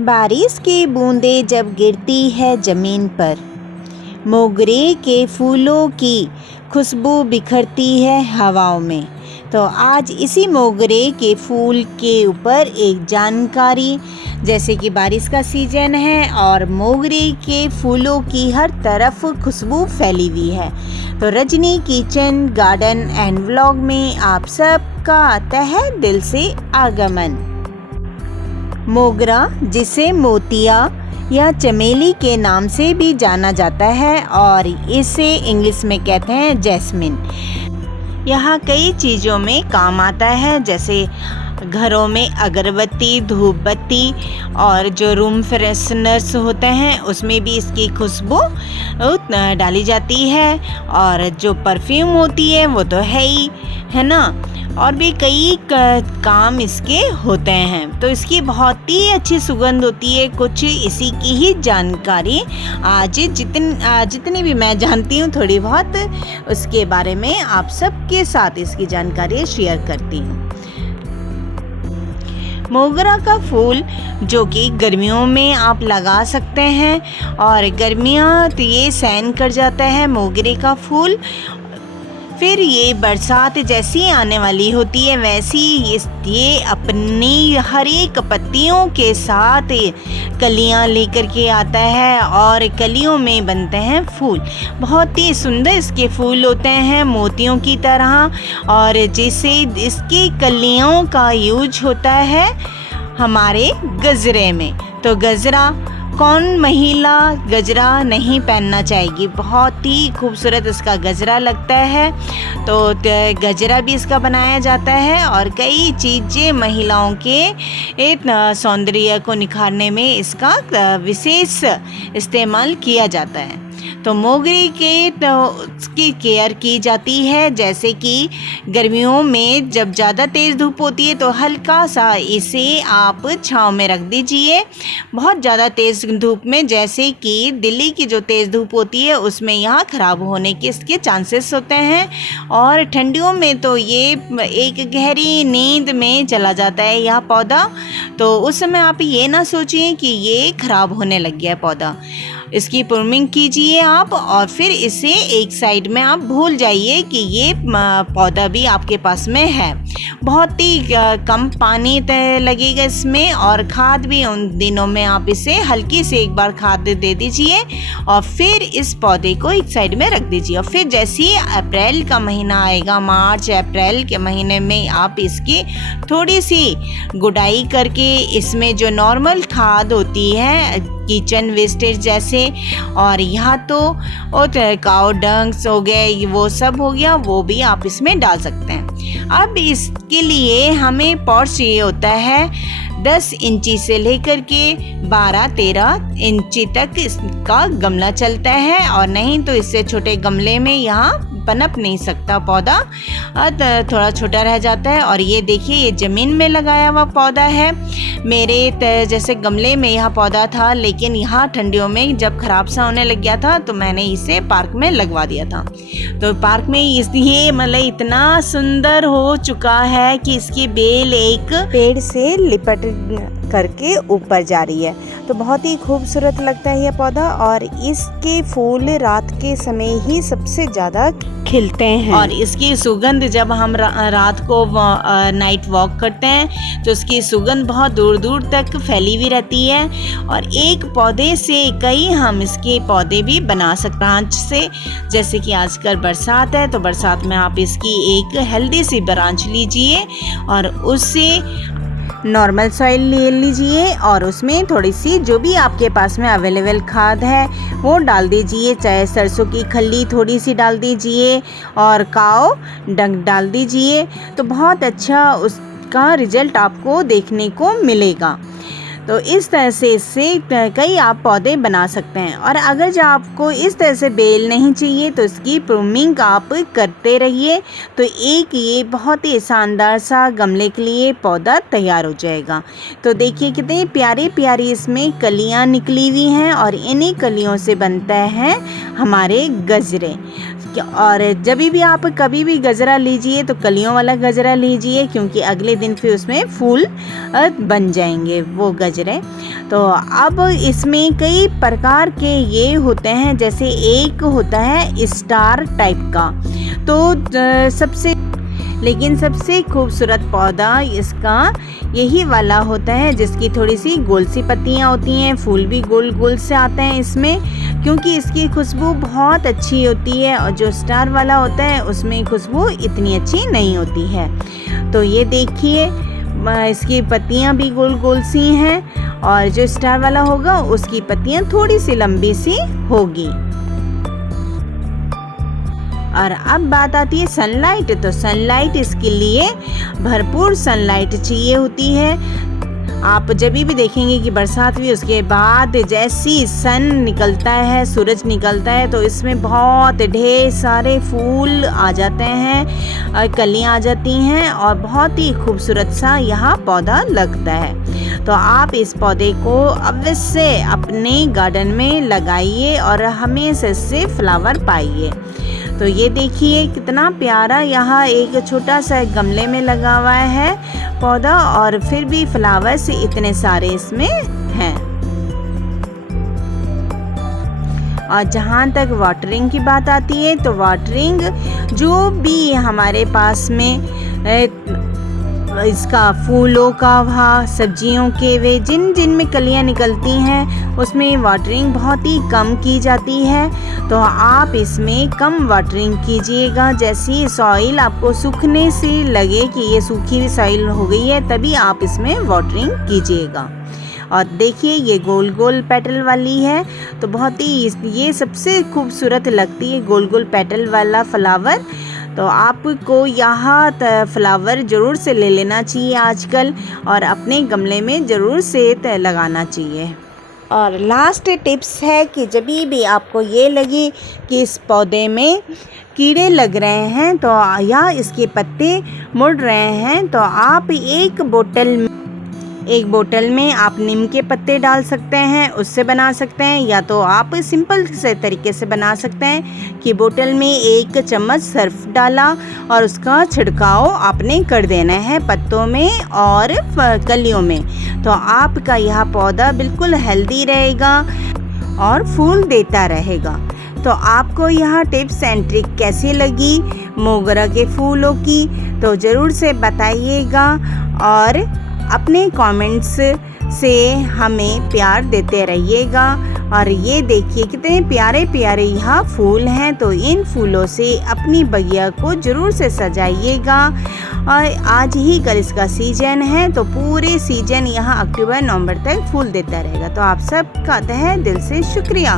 बारिश की बूंदें जब गिरती है ज़मीन पर, मोगरे के फूलों की खुशबू बिखरती है हवाओं में। तो आज इसी मोगरे के फूल के ऊपर एक जानकारी, जैसे कि बारिश का सीज़न है और मोगरे के फूलों की हर तरफ खुशबू फैली हुई है। तो Rajni kitchen garden and vlog में आप सबका तहे दिल से आगमन। मोगरा, जिसे मोतिया या चमेली के नाम से भी जाना जाता है और इसे इंग्लिश में कहते हैं जैस्मिन, यह कई चीज़ों में काम आता है, जैसे घरों में अगरबत्ती, धूप बत्ती और जो रूम फ्रेशनर्स होते हैं उसमें भी इसकी खुशबू डाली जाती है। और जो परफ्यूम होती है वो तो है ना, और भी कई काम इसके होते हैं। तो इसकी बहुत ही अच्छी सुगंध होती है। कुछ इसी की ही जानकारी आज जितनी भी मैं जानती हूँ थोड़ी बहुत, उसके बारे में आप सबके साथ इसकी जानकारी शेयर करती हूँ। मोगरा का फूल जो कि गर्मियों में आप लगा सकते हैं और गर्मियाँ तो ये सहन कर जाता है मोगरे का फूल। फिर ये बरसात जैसी आने वाली होती है वैसी ये अपनी हर एक पत्तियों के साथ कलियां लेकर के आता है और कलियों में बनते हैं फूल। बहुत ही सुंदर इसके फूल होते हैं, मोतियों की तरह, और जिसे इसकी कलियों का यूज होता है हमारे गजरे में। तो गजरा, कौन महिला गजरा नहीं पहनना चाहेगी, बहुत ही खूबसूरत इसका गजरा लगता है। तो गजरा भी इसका बनाया जाता है और कई चीज़ें महिलाओं के सौंदर्य को निखारने में इसका विशेष इस्तेमाल किया जाता है। तो मोगरे की केयर की जाती है, जैसे कि गर्मियों में जब ज़्यादा तेज़ धूप होती है तो हल्का सा इसे आप छांव में रख दीजिए। बहुत ज़्यादा तेज़ धूप में, जैसे कि दिल्ली की जो तेज़ धूप होती है उसमें यहाँ ख़राब होने के इसके चांसेस होते हैं। और ठंडियों में तो ये एक गहरी नींद में चला जाता है यह पौधा। तो उस समय आप ये ना सोचिए कि ये ख़राब होने लग गया है पौधा। इसकी प्रूनिंग कीजिए आप और फिर इसे एक साइड में आप भूल जाइए कि ये पौधा भी आपके पास में है। बहुत ही कम पानी लगेगा इसमें, और खाद भी उन दिनों में आप इसे हल्की से एक बार खाद दे दीजिए और फिर इस पौधे को एक साइड में रख दीजिए। और फिर जैसे ही अप्रैल का महीना आएगा, मार्च अप्रैल के महीने में आप इसकी थोड़ी सी गुड़ाई करके इसमें जो नॉर्मल खाद होती है किचन वेस्टेज जैसे, और यहाँ तो काऊ डंग्स हो गए, वो सब हो गया, वो भी आप इसमें डाल सकते हैं। अब इसके लिए हमें पॉट चाहिए होता है 10 इंची से लेकर के 12-13 इंची तक इसका गमला चलता है, और नहीं तो इससे छोटे गमले में यहाँ पनप नहीं सकता पौधा, थोड़ा छोटा रह जाता है। और ये देखिए, ये ज़मीन में लगाया हुआ पौधा है। मेरे जैसे गमले में यह पौधा था, लेकिन यहाँ ठंडियों में जब ख़राब सा होने लग गया था तो मैंने इसे पार्क में लगवा दिया था। तो पार्क में इसलिए मतलब इतना सुंदर हो चुका है कि इसकी बेल एक पेड़ से लिपट करके ऊपर जा रही है। तो बहुत ही खूबसूरत लगता है यह पौधा, और इसके फूल रात के समय ही सबसे ज़्यादा खिलते हैं। और इसकी सुगंध जब हम रात को नाइट वॉक करते हैं तो इसकी सुगंध बहुत दूर दूर तक फैली हुई रहती है। और एक पौधे से कई हम इसके पौधे भी बना सकते हैं ब्रांच से। जैसे कि आजकल बरसात है तो बरसात में आप इसकी एक हेल्दी सी ब्रांच लीजिए और उससे नॉर्मल सॉइल ले लीजिए और उसमें थोड़ी सी जो भी आपके पास में अवेलेबल खाद है वो डाल दीजिए। चाहे सरसों की खल्ली थोड़ी सी डाल दीजिए और काऊ डंक डाल दीजिए, तो बहुत अच्छा उसका रिजल्ट आपको देखने को मिलेगा। तो इस तरह से इससे कई आप पौधे बना सकते हैं। और अगर जो आपको इस तरह से बेल नहीं चाहिए तो इसकी प्रूनिंग आप करते रहिए, तो एक ये बहुत ही शानदार सा गमले के लिए पौधा तैयार हो जाएगा। तो देखिए कितनी प्यारी प्यारी इसमें कलियां निकली हुई हैं और इन्हीं कलियों से बनता है हमारे गजरे। और जब भी आप कभी भी गजरा लीजिए तो कलियों वाला गजरा लीजिए, क्योंकि अगले दिन फिर उसमें फूल बन जाएंगे वो गजरे। तो अब इसमें कई प्रकार के ये होते हैं, जैसे एक होता है स्टार टाइप का, तो सबसे खूबसूरत पौधा इसका यही वाला होता है, जिसकी थोड़ी सी गोल सी पत्तियाँ होती हैं, फूल भी गोल गोल से आते हैं इसमें, क्योंकि इसकी खुशबू बहुत अच्छी होती है। और जो स्टार वाला होता है उसमें खुशबू इतनी अच्छी नहीं होती है। तो ये देखिए इसकी पत्तियाँ भी गोल गोल सी हैं, और जो स्टार वाला होगा उसकी पत्तियाँ थोड़ी सी लंबी सी होगी। और अब बात आती है सनलाइट। तो सनलाइट इसके लिए भरपूर सनलाइट चाहिए होती है। आप जब भी देखेंगे कि बरसात हुई उसके बाद जैसी सन निकलता है, सूरज निकलता है, तो इसमें बहुत ढेर सारे फूल आ जाते हैं और कलियां आ जाती हैं और बहुत ही खूबसूरत सा यहाँ पौधा लगता है। तो आप इस पौधे को अवश्य अपने गार्डन में लगाइए और हमेशा इससे फ्लावर पाइए। तो ये देखिए कितना प्यारा यहाँ एक छोटा सा गमले में लगा हुआ है पौधा, और फिर भी फ्लावर्स इतने सारे इसमें हैं। और जहाँ तक वाटरिंग की बात आती है, तो वाटरिंग जो भी हमारे पास में इसका फूलों का सब्जियों के वे जिन में कलियां निकलती हैं उसमें वाटरिंग बहुत ही कम की जाती है। तो आप इसमें कम वाटरिंग कीजिएगा। जैसी सॉइल आपको सूखने से लगे कि ये सूखी हुई सॉइल हो गई है, तभी आप इसमें वाटरिंग कीजिएगा। और देखिए ये गोल गोल पेटल वाली है, तो बहुत ही ये सबसे खूबसूरत लगती है गोल गोल पेटल वाला फ्लावर। तो आपको यहाँ फ्लावर ज़रूर से ले लेना चाहिए आजकल, और अपने गमले में ज़रूर से लगाना चाहिए। और लास्ट टिप्स है कि जब भी आपको ये लगे कि इस पौधे में कीड़े लग रहे हैं तो या इसके पत्ते मुड़ रहे हैं, तो आप एक बोतल में आप नीम के पत्ते डाल सकते हैं, उससे बना सकते हैं। या तो आप सिंपल से तरीके से बना सकते हैं कि बोतल में 1 चम्मच सर्फ डाला और उसका छिड़काव आपने कर देना है पत्तों में और कलियों में। तो आपका यह पौधा बिल्कुल हेल्दी रहेगा और फूल देता रहेगा। तो आपको यह टिप्स एंड ट्रिक कैसी लगी मोगरा के फूलों की, तो ज़रूर से बताइएगा और अपने कमेंट्स से हमें प्यार देते रहिएगा। और ये देखिए कितने प्यारे प्यारे यहाँ फूल हैं, तो इन फूलों से अपनी बगिया को ज़रूर से सजाइएगा। और आज ही कल इसका सीजन है, तो पूरे सीजन यहाँ अक्टूबर नवंबर तक फूल देता रहेगा। तो आप सबका तहे दिल से शुक्रिया।